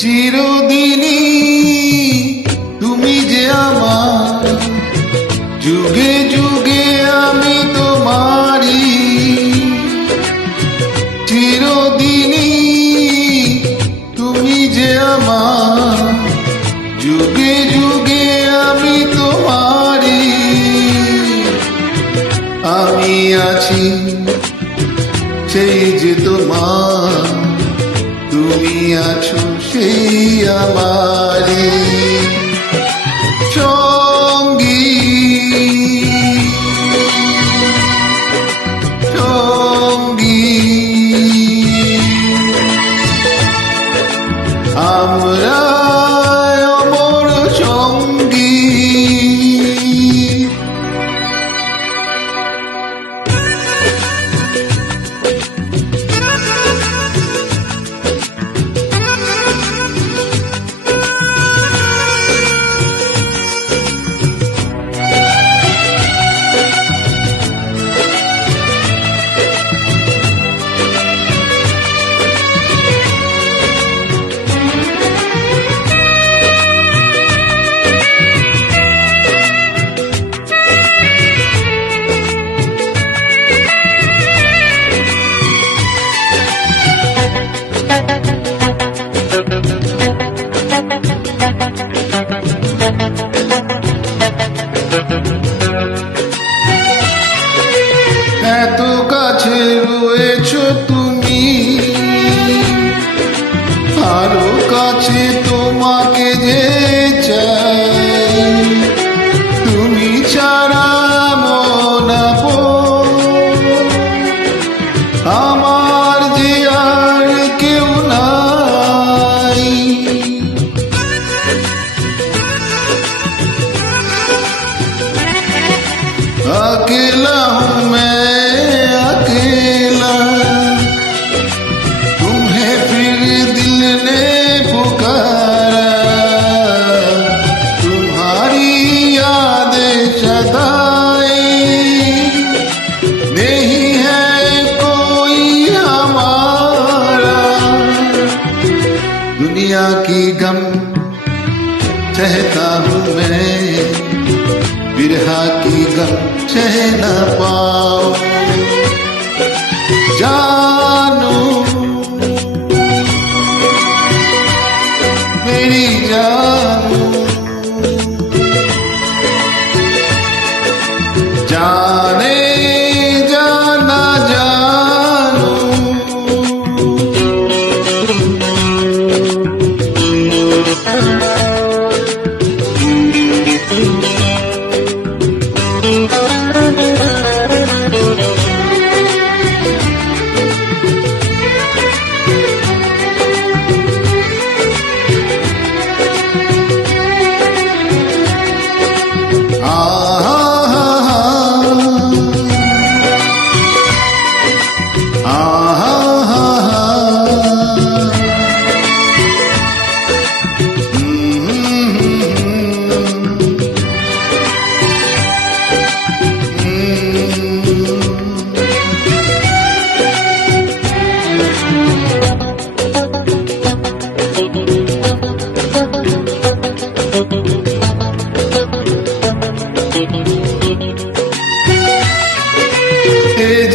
চিরদিনই তুমি যে আমার, যুগে যুগে আমি তোমারি। চিরদিনই তুমি যে আমার, যুগে যুগে আমি তোমারি। আমি আছি সেই যে তোমার, তুমি আছো সেই আমারি সঙ্গী। সঙ্গী আমরা অমর সঙ্গী। এত কাছে রয়েছো তুমি, আরো কাছে তোমাকে যে চাই। তুমি ছাড়া মন আপন, আমার যে আর কেউ নাই। अकेला हूँ मैं अकेला, तुम्हें फिर दिल ने पुकारा। तुम्हारी यादें सताई, नहीं है कोई हमारा। दुनिया की गम सहता हूँ मैं, बिरहा की गम सह न पाओ। जानू मेरी जानू, जाने जाना जानू।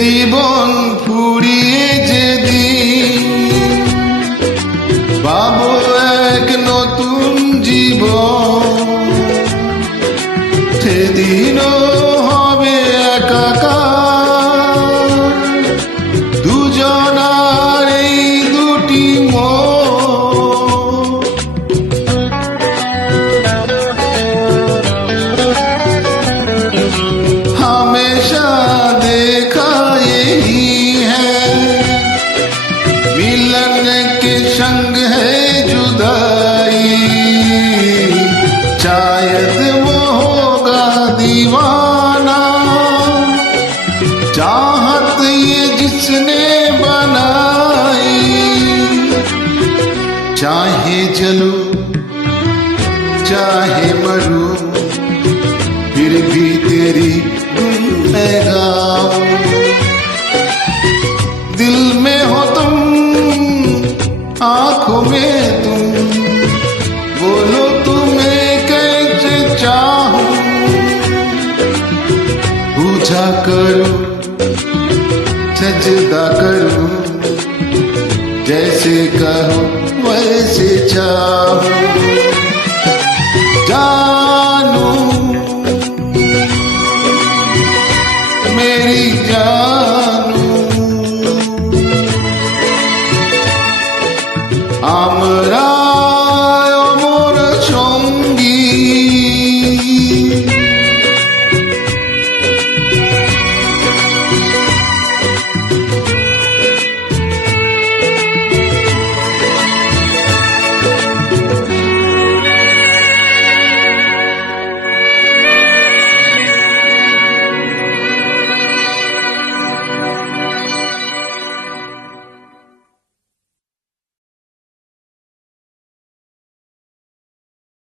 জীবন ফুরিয়ে যেদিন পাবো এক নতুন জীবন, সেদিনও হবে একাকার দুজনার এই দুটি মন। हमेशा देखा यही है, मिलन के संग है जुदाई। शायद वो होगा दीवाना, चाहत ये जिसने बनाई। चाहे जलूं चाहे मरूं, फिर भी तेरी धुन मैं गाऊं। दिल में हो तुम, आंखों में तुम,